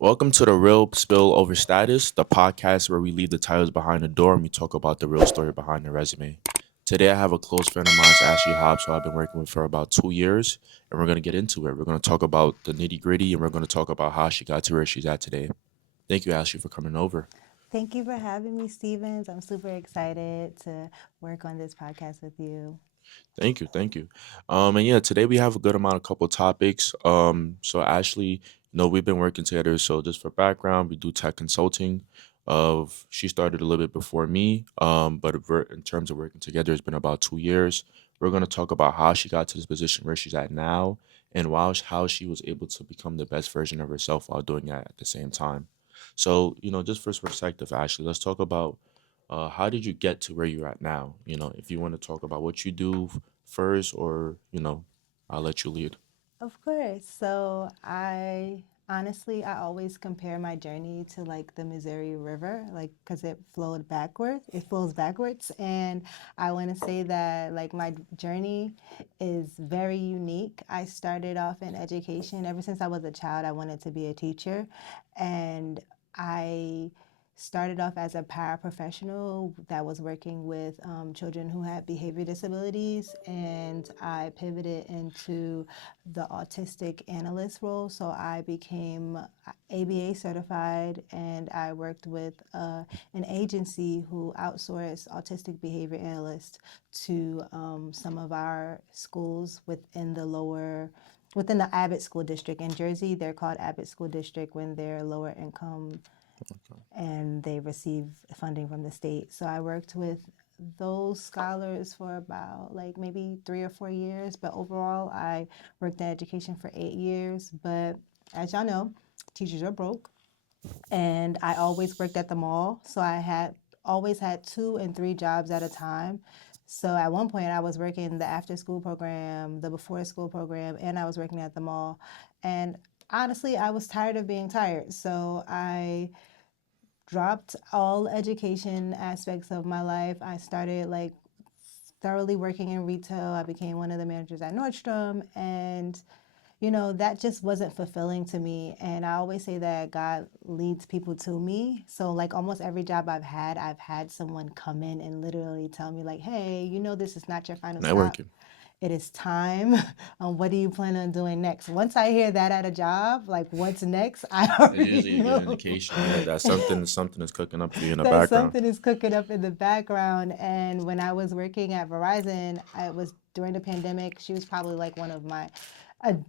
Welcome to the Real Spill Over Status, the podcast where we leave the titles behind the door and we talk about the real story behind the resume. Today, I have a close friend of mine, Ashley Hobbs, who I've been working with for about 2 years, and we're going to get into it. We're going to talk about the nitty gritty and we're going to talk about how she got to where she's at today. Thank you, Ashley, for coming over. Thank you for having me, Stevens. I'm super excited to work on this podcast with you. Thank you, thank you. And yeah, today we have a good amount of couple topics. So Ashley, we've been working together. So just for background, we do tech consulting. She started a little bit before me. But in terms of working together, it's been about 2 years. We're gonna talk about how she got to this position where she's at now, and how she was able to become the best version of herself while doing that at the same time. So just for perspective, Ashley, let's talk about how did you get to where you're at now? If you want to talk about what you do first, or I'll let you lead. Of course. So I honestly, I always compare my journey to like the Missouri River, like because it flowed backwards. It flows backwards, and I want to say that like my journey is very unique. I started off in education. Ever since I was a child, I wanted to be a teacher, and I started off as a paraprofessional that was working with children who had behavior disabilities, and I pivoted into the autistic analyst role. So I became ABA certified, and I worked with an agency who outsourced autistic behavior analysts to some of our schools within the Abbott School District in Jersey. They're called Abbott School District when they're lower income and they receive funding from the state. So I worked with those scholars for about like maybe 3 or 4 years, but overall I worked in education for 8 years. But as y'all know, teachers are broke, and I always worked at the mall, so I had always had 2 and 3 jobs at a time. So at one point I was working the after school program, the before school program, and I was working at the mall. And honestly, I was tired of being tired. So I dropped all education aspects of my life. I started like thoroughly working in retail. I became one of the managers at Nordstrom, and that just wasn't fulfilling to me. And I always say that God leads people to me. So like almost every job I've had someone come in and literally tell me like, "Hey, this is not your final stop. Networking. It is time. What do you plan on doing next?" Once I hear that at a job, like what's next, I It's already usually a good know indication, yeah, that something is cooking up for you in the that background. something is cooking up in the background. And when I was working at Verizon, it was during the pandemic. She was probably like one of my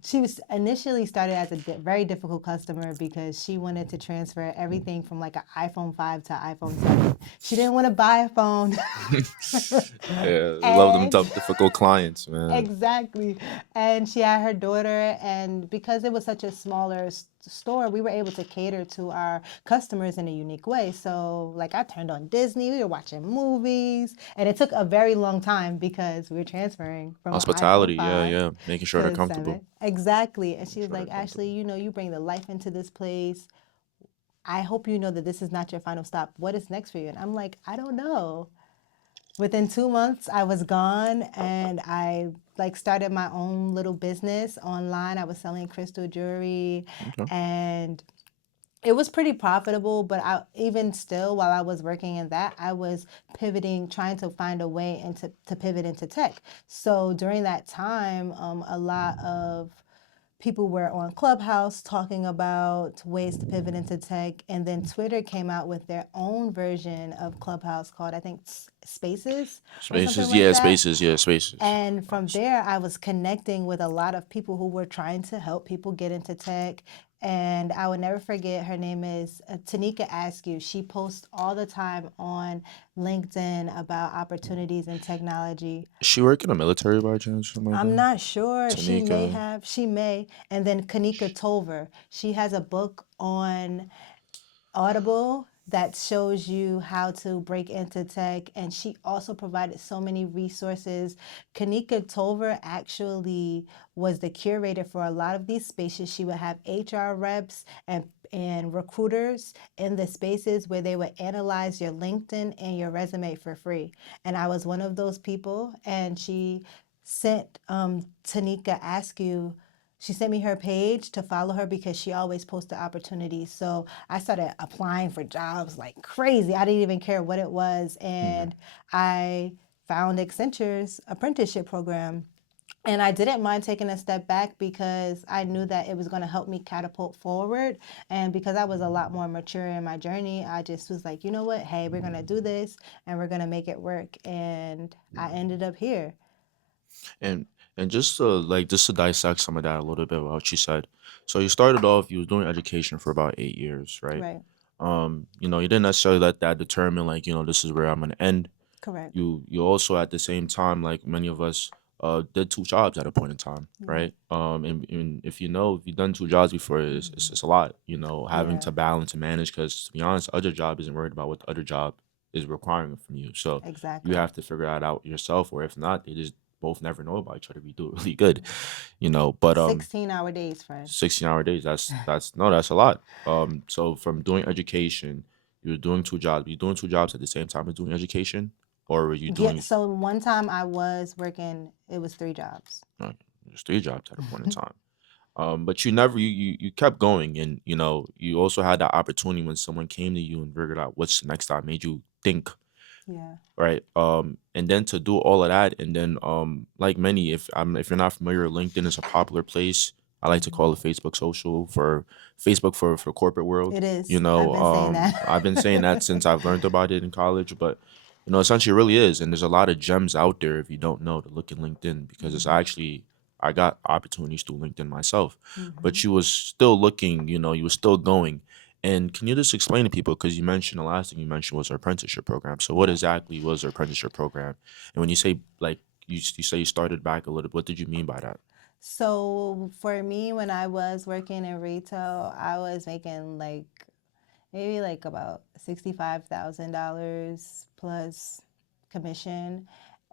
she was initially started as a very difficult customer because she wanted to transfer everything from like an iPhone 5 to iPhone 7. She didn't want to buy a phone. Yeah, they love them And tough, difficult clients, man. exactly. And she had her daughter, and because it was such a smaller store, we were able to cater to our customers in a unique way. So, like, I turned on Disney, we were watching movies, and it took a very long time because we were transferring from an iPhone Hospitality, yeah, 5 yeah, making sure they're to comfortable. 7. Exactly. And she Making was sure they're like, "Ashley, comfortable. you bring the life into this place. I hope you know that this is not your final stop. What is next for you?" And I'm like, "I don't know." Within 2 months, I was gone, and I like started my own little business online. I was selling crystal jewelry, Okay. and it was pretty profitable. But even still, while I was working in that, I was pivoting, trying to find a way to pivot into tech. So during that time, a lot of people were on Clubhouse talking about ways to pivot into tech. And then Twitter came out with their own version of Clubhouse called, I think, Spaces or something Spaces, like yeah, that. spaces, yeah, spaces. And from Nice. there, I was connecting with a lot of people who were trying to help people get into tech. And I would never forget, her name is Tanika Askew. She posts all the time on LinkedIn about opportunities in technology. Is she work in the military by chance, something like I'm that? not sure. Tanika. She may. And then Kanika Tolver, she has a book on Audible that shows you how to break into tech. And she also provided so many resources. Kanika Tolver actually was the curator for a lot of these spaces. She would have HR reps and recruiters in the spaces where they would analyze your LinkedIn and your resume for free. And I was one of those people. And she sent Tanika Askew she sent me her page to follow her because she always posted opportunities. So I started applying for jobs like crazy. I didn't even care what it was. Yeah. And I found Accenture's apprenticeship program. And I didn't mind taking a step back because I knew that it was going to help me catapult forward. And because I was a lot more mature in my journey, I just was like, you know what? Hey, we're going to do this and we're going to make it work. And I ended up here. And just to just to dissect some of that a little bit about what you said. So you started off, you was doing education for about 8 years, right? Right. You didn't necessarily let that determine this is where I'm gonna end. Correct. You also at the same time, like many of us, did two jobs at a point in time, Yeah. right? And if you've done two jobs before, it's a lot, having Yeah. to balance and manage. Because to be honest, the other job isn't worried about what the other job is requiring from you. So you Exactly. have to figure that out yourself, or if not, they just both never know about each other. We do it really good, But 16-hour days, friend. 16-hour days, that's no, that's a lot. So from doing education, you were doing two jobs. Were you doing two jobs at the same time as doing education, or were you Yeah. doing So one time I was working, it was three jobs. uh, just three jobs at a point in time? But you never you kept going, and you also had that opportunity when someone came to you and figured out what's the next step, made you think, Yeah. right? And then to do all of that, and then like many, if you're not familiar, LinkedIn is a popular place. I like to Mhm. call it Facebook for corporate world. It is. I've been saying I've been saying that that. since I've learned about it in college, but essentially it really is, and there's a lot of gems out there if you don't know to look in LinkedIn, because it's Hmm. actually I got opportunities through LinkedIn myself, Hmm. but you was still looking, you was still going. And can you just explain to people, because you mentioned the last thing you mentioned was our apprenticeship program. So what Right. exactly was our apprenticeship program? And when you say you say you started back a little, what did you mean by that? So for me, when I was working in retail, I was making like maybe like about $65,000 plus commission.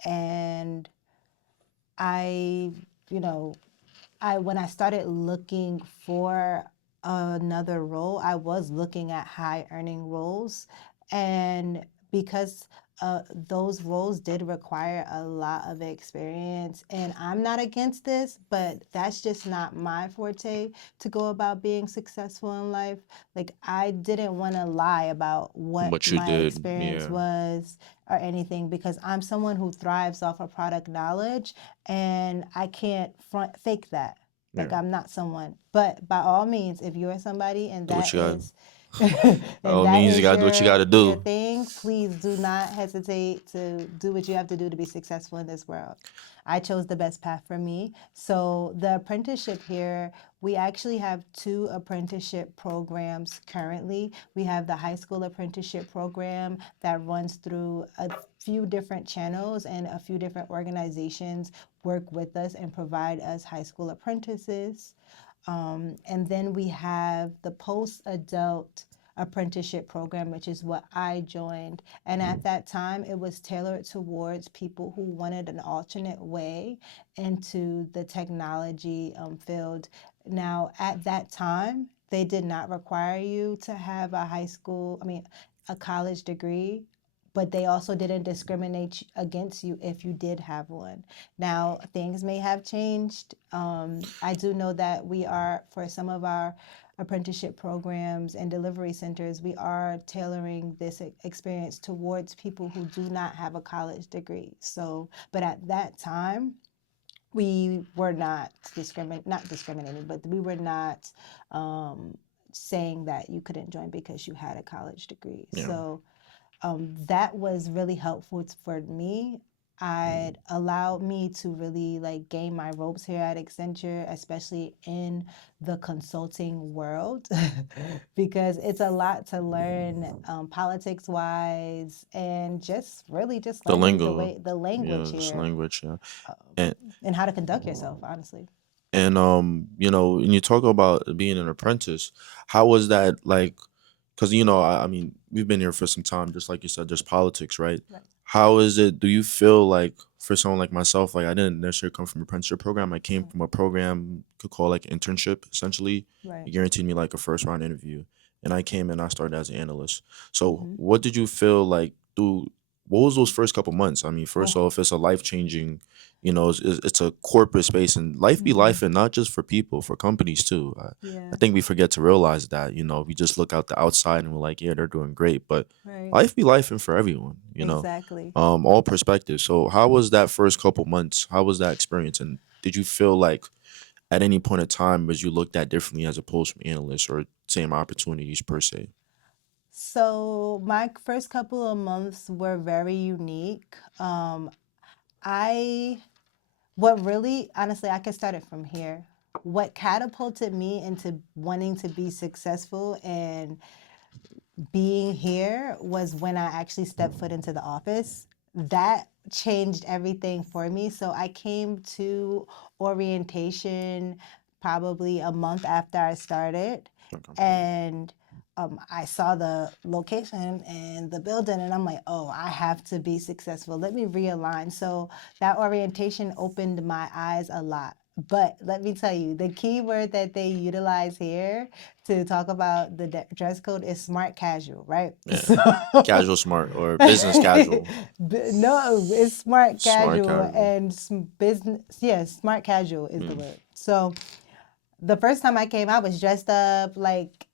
And I, you know, I when I started looking for another role, I was looking at high earning roles, and because those roles did require a lot of experience, and I'm not against this, but that's just not my forte to go about being successful in life. Like I didn't want to lie about what What you my did, experience yeah, was or anything because I'm someone who thrives off of product knowledge and I can't front fake that. Like yeah. I'm not someone. But by all means, if you're somebody Do what you got. By and all that means, you is gotta do what you gotta your do. thing, please do not hesitate to do what you have to do to be successful in this world. I chose the best path for me. So the apprenticeship here, we actually have two apprenticeship programs currently. We have the high school apprenticeship program that runs through a few different channels and a few different organizations work with us and provide us high school apprentices. And then we have the post adult apprenticeship program, which is what I joined. And at that time, it was tailored towards people who wanted an alternate way into the technology field. Now, at that time, they did not require you to have a high school, I mean, a college degree, but they also didn't discriminate against you if you did have one. Now, things may have changed. I do know that we are, for some of our apprenticeship programs and delivery centers, we are tailoring this experience towards people who do not have a college degree. So, but at that time, we were not discriminating, but we were not saying that you couldn't join because you had a college degree. Yeah, So that was really helpful for me. It allowed me to really like gain my ropes here at Accenture, especially in the consulting world, because it's a lot to learn politics wise and just really just the learning the lingo. way the Yeah, language just here language. Yeah, um, and and how to conduct yourself, honestly. when you talk about being an apprentice, how was that like? Because I mean, we've been here for some time. Just like you said, there's politics, right? Right, How is it? Do you feel like for someone like myself, like I didn't necessarily come from an apprenticeship program. I came right, from a program could call like internship. Essentially, right. it guaranteed me like a first round interview, and I came and I started as an analyst. So, Hmm. what did you feel like through? what was those first couple months? I mean, first Oh, off, it's a life changing, it's a corporate space, and life be hmm, life, and not just for people, for companies too. I yeah, think we forget to realize that, we just look out the outside and we're like, yeah, they're doing great, but right, life be life, and for everyone, exactly. all perspectives. So, how was that first couple months? How was that experience, and did you feel like at any point in time was you looked at differently as a post analyst or same opportunities per se? So my first couple of months were very unique. I what really, honestly, I could start it from here. What catapulted me into wanting to be successful and being here was when I actually stepped foot into the office. That changed everything for me. So I came to orientation probably a month after I started, Okay. and I saw the location and the building, and I'm like, oh, I have to be successful. Let me realign. So that orientation opened my eyes a lot. But let me tell you, the key word that they utilize here to talk about the dress code is smart casual, right? Yeah. So, Casual smart or business casual. no, it's smart Smart casual casual. and business. Yeah, smart casual is the Mm. word. So the first time I came, I was dressed up like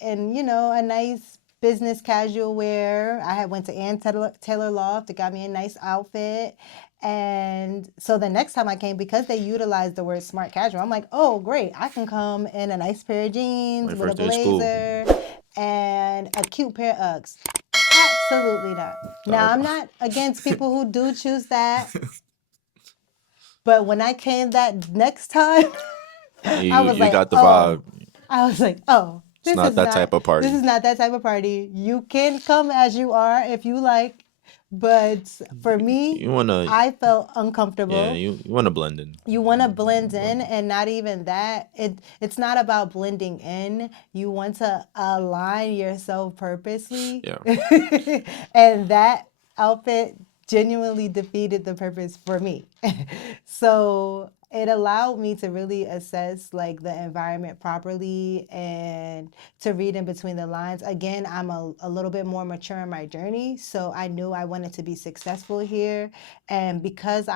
in a nice business casual wear. I had went to Taylor Loft. It got me a nice outfit. And so the next time I came, because they utilized the word smart casual, I'm like, oh, great. I can come in a nice pair of My jeans with a first day of school. blazer and a cute pair of Uggs. Absolutely not. Now, That I'm not against people who do choose that, but when I came that next time, I was you like, got the vibe. oh, I was like, oh, It's not that type of this party. is not that type of party. You can come as you are if you like, but for me, You wanna, I felt yeah, uncomfortable. you wanna blend in. You want to blend Blend in, in. and not even that. It's not about blending in. You want to align yourself purposely. Yeah, And that outfit genuinely defeated the purpose for me. So it allowed me to really assess like the environment properly and to read in between the lines. Again, I'm a little bit more mature in my journey, so I knew I wanted to be successful here. And because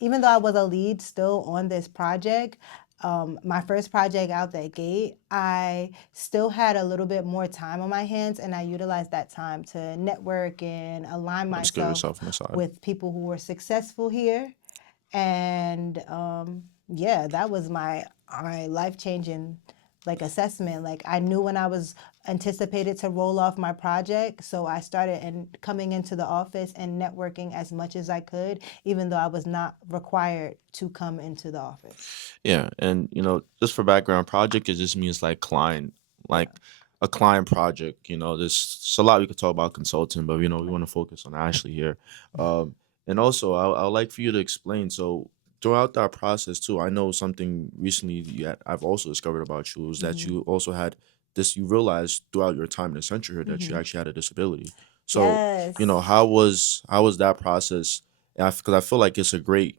even though I was a lead still on this project, my first project out that gate, I still had a little bit more time on my hands, and I utilized that time to network and align upskill myself yourself on the side. with people who were successful here. And yeah, that was my life changing like assessment. Like I knew when I was anticipated to roll off my project, so I started and coming into the office and networking as much as I could, even though I was not required to come into the office. Yeah, and just for background, project is just means like client, Yeah. like a client project. There's a lot we could talk about consulting, but we Right. want to focus on Ashley here. And also, I'd like for you to explain. So throughout that process too, I know something recently I've also discovered about you is that Mm-hmm. you also had this. You realized throughout your time in Accenture here that you Mm-hmm. actually had a disability. So Yes. how was that process? Because I feel like it's a great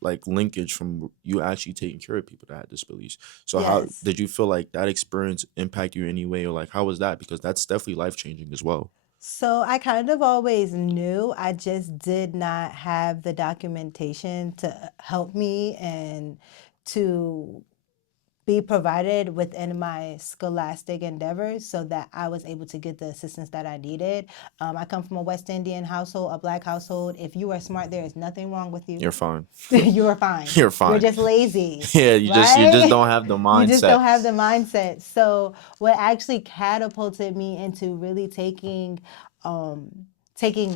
like linkage from you actually taking care of people that had disabilities. So how Yes. did you feel like that experience impact you in any way, or like how was that? Because that's definitely life changing as well. So I kind of always knew, I just did not have the documentation to help me and to be provided within my scholastic endeavors so that I was able to get the assistance that I needed. I come from a West Indian household, a black household. If you are smart, there is nothing wrong with you. You're fine. You are fine. You're You're fine. just lazy, Yeah, you just right? don't have the You just mindset. don't have the mindset. So what actually catapulted me into really taking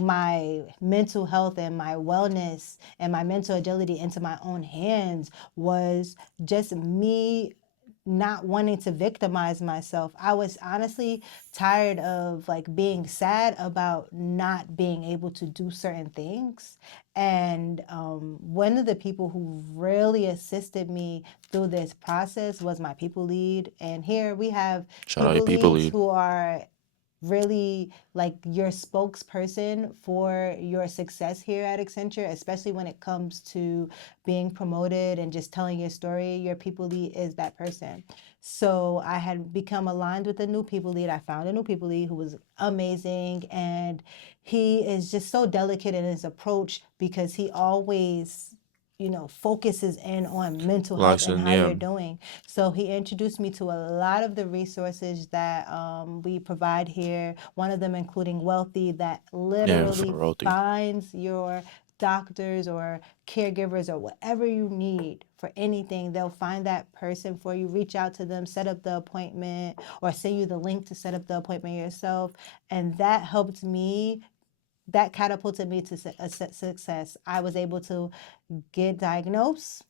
my mental health and my wellness and my mental agility into my own hands was just me not wanting to victimize myself. I was honestly tired of like being sad about not being able to do certain things. And one of the people who really assisted me through this process was my people lead. And here we have Shout out your people people leads lead. who are really like your spokesperson for your success here at Accenture, especially when it comes to being promoted and just telling your story. Your people lead is that person. So I had become aligned with a new people lead. I found a new people lead who was amazing, and he is just so delicate in his approach because he always focuses in on mental health and Relaxing, how yeah, you're doing. So he introduced me to a lot of the resources that we provide here, one of them including Wealthy, that yeah, literally for royalty. finds your doctors or caregivers or whatever you need for anything. They'll find that person for you, reach out to them, set up the appointment, or send you the link to set up the appointment yourself. And that helped me, that catapulted me to a success. I was able to get diagnosed.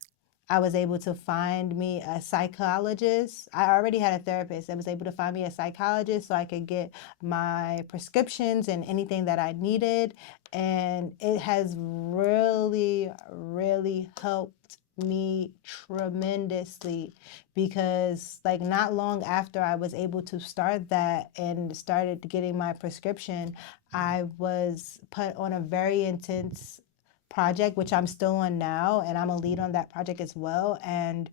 I was able to find me a psychologist. I already had a therapist. I was able to find me a psychologist so I could get my prescriptions and anything that I needed. And it has really, really helped me tremendously because like not long after I was able to start that and started getting my prescription, I was put on a very intense project, which I'm still on now, and I'm a lead on that project as well. And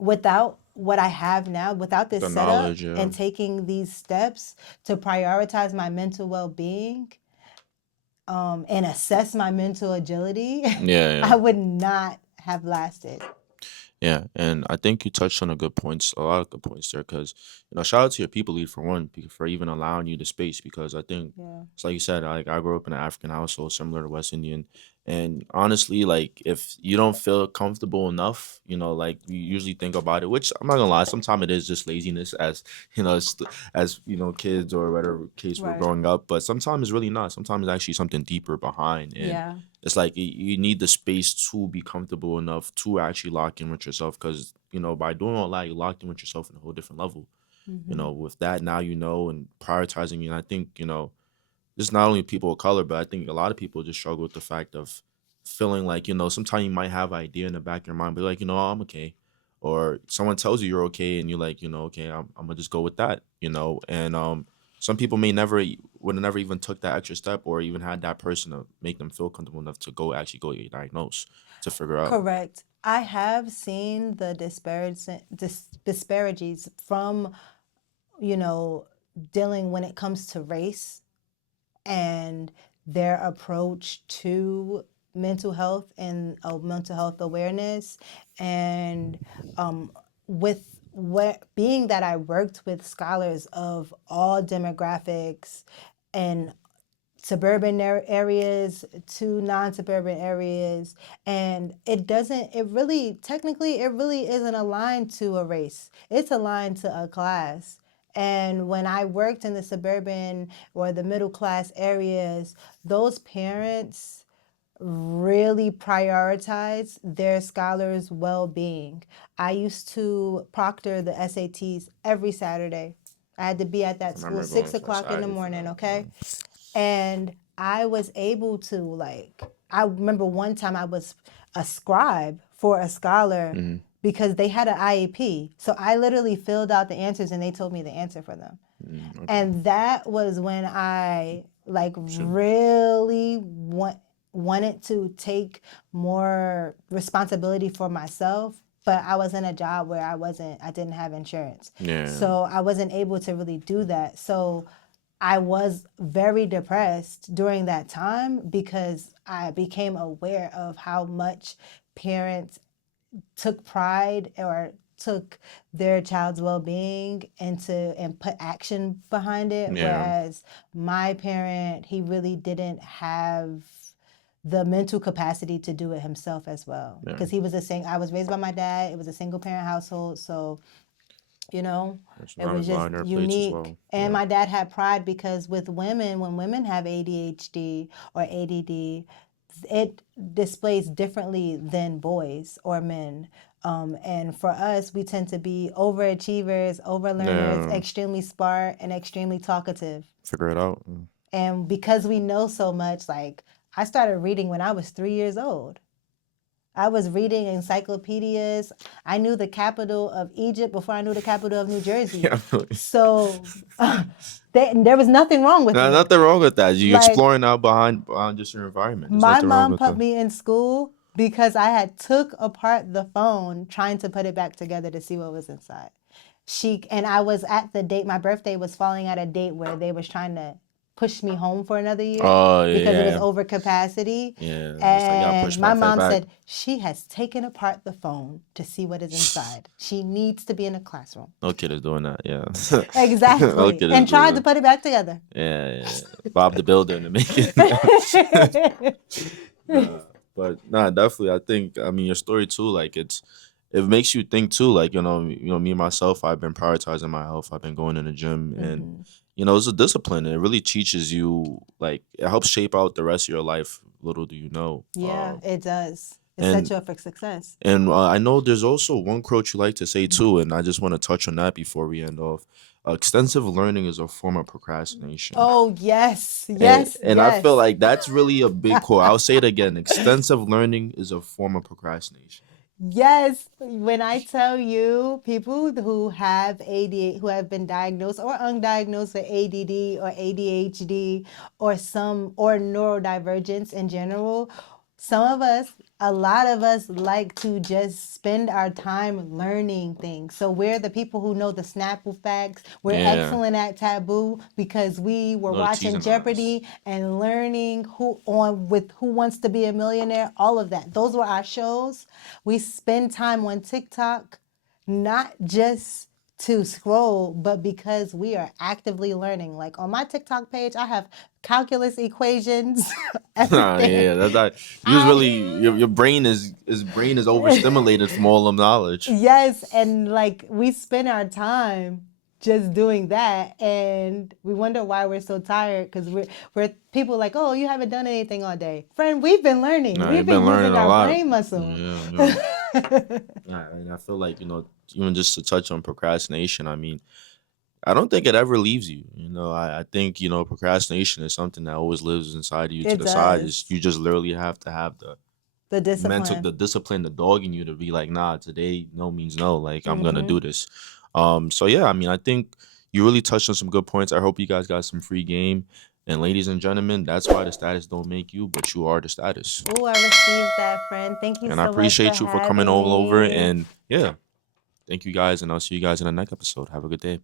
without what I have now, without this The setup knowledge, yeah, and taking these steps to prioritize my mental well being and assess my mental agility, yeah, yeah. I would not have lasted. Yeah, and I think you touched on a lot of good points there. Because shout out to your people lead for one, for even allowing you the space. Because I think Yeah. it's like you said, like I grew up in an African household, similar to West Indian, and honestly, like if you don't feel comfortable enough, like you usually think about it. Which I'm not gonna lie, sometimes it is just laziness, as as kids or whatever case we're Right. growing up. But sometimes it's really not. Sometimes it's actually something deeper behind, and Yeah. it's like you need the space to be comfortable enough to actually lock in with yourself, because by doing all that, you locked in with yourself in a whole different level. Mm-hmm. With that, now and prioritizing, and I think just not only people of color, but I think a lot of people just struggle with the fact of feeling like sometimes you might have an idea in the back of your mind, but like "Oh, I'm okay," or someone tells you you're okay, and you're like okay, I'm gonna just go with that, and some people may never would have never even took that extra step or even had that person to make them feel comfortable enough to go actually go get diagnosed to figure out. Correct. I have seen the disparities from, you know, dealing when it comes to race and their approach to mental health and mental health awareness. And with what being that I worked with scholars of all demographics and suburban areas to non-suburban areas, and it really technically it really isn't aligned to a race, it's aligned to a class. And when I worked in the suburban or the middle class areas, those parents really prioritize their scholars well-being. I used to proctor the SATs every Saturday. I had to be at I that school remember six going for a o'clock in the Saturday for morning, that. okay? And I was able to I remember one time I was a scribe for a scholar Mm-hmm. because they had an IEP. So I literally filled out the answers and they told me the answer for them. Okay. And that was when I Should, really wanted to take more responsibility for myself, but I was in a job where I didn't have insurance. yeah, So I wasn't able to really do that. So I was very depressed during that time because I became aware of how much parents took pride or took their child's well-being and put action behind it, yeah, whereas my parent, he really didn't have the mental capacity to do it himself as well yeah. because I was raised by my dad. It was a single parent household, so you know There's a it lot was of just on their plates as unique. well. And Yeah, my dad had pride because with women, when women have ADHD or ADD, it displays differently than boys or men. And for us, we tend to be overachievers, overlearners, yeah. extremely smart, and extremely talkative. Figure it out. And because we know so much, like I started reading when I was 3 years old. I was reading encyclopedias. I knew the capital of Egypt before I knew the capital of New Jersey. Yeah, So there was nothing wrong with no, me. nothing wrong with that. You're Like exploring out behind just your environment. There's my nothing wrong mom with put that. me in school because I had took apart the phone trying to put it back together to see what was inside. I was at the date, my birthday was falling at a date where they was trying to push me home for another year Oh because it was yeah, over capacity. yeah. It's like y'all And push my my flight mom back. said she has taken apart the phone to see what is inside. She needs to be in a classroom. No kid is doing that. Yeah, no Exactly. kid is And tried doing to that. put it back together. Yeah, yeah. Bob the Builder in the making. Nah, but nah, definitely. I think I mean your story too. Like it makes you think too. Like me myself. I've been prioritizing my health. I've been going in the gym, and Mhm. it's a discipline. And it really teaches you. Like it helps shape out the rest of your life. Little do you know. Yeah, it does. It sets And you up for success. I know there's also one quote you like to say too, and I just want to touch on that before we end off. Extensive learning is a form of procrastination. Oh, yes, And, yes, and I feel yes. like that's really a big quote. I'll say it again. Extensive learning is a form of procrastination. Yes, when I tell you people who have ADHD, who have been diagnosed or undiagnosed with ADD or ADHD or neurodivergence in general, some of us, a lot of us like to just spend our time learning things. So we're the people who know the Snapple facts. We're Yeah. excellent at taboo because we were Little watching teasing us. Jeopardy and learning Who Wants to Be a Millionaire, all of that. Those were our shows. We spend time on TikTok, not just to scroll, but because we are actively learning. Like on my TikTok page, I have calculus equations, everything. Yeah, that's not. You just I really your brain is overstimulated from all of knowledge. Yes, and like we spend our time just doing that and we wonder why we're so tired because we're people like, oh, you haven't done anything all day. Friend, we've been learning. Nah, We've you've been been learning using a our lot. brain muscle. Yeah, yeah. Nah, and I feel like even just to touch on procrastination. I mean, I don't think it ever leaves you. I think procrastination is something that always lives inside of you. To It the side is does. you just literally have to have The the discipline. discipline, the dog in you to be like, nah, today no means no. Like I'm gonna Mm-hmm. do this. So yeah, I mean, I think you really touched on some good points. I hope you guys got some free game. And ladies and gentlemen, that's why the status don't make you, but you are the status. Oh, I received that, friend. Thank you And I so much for appreciate you for coming having all over. me. And yeah, thank you guys, and I'll see you guys in the next episode. Have a good day.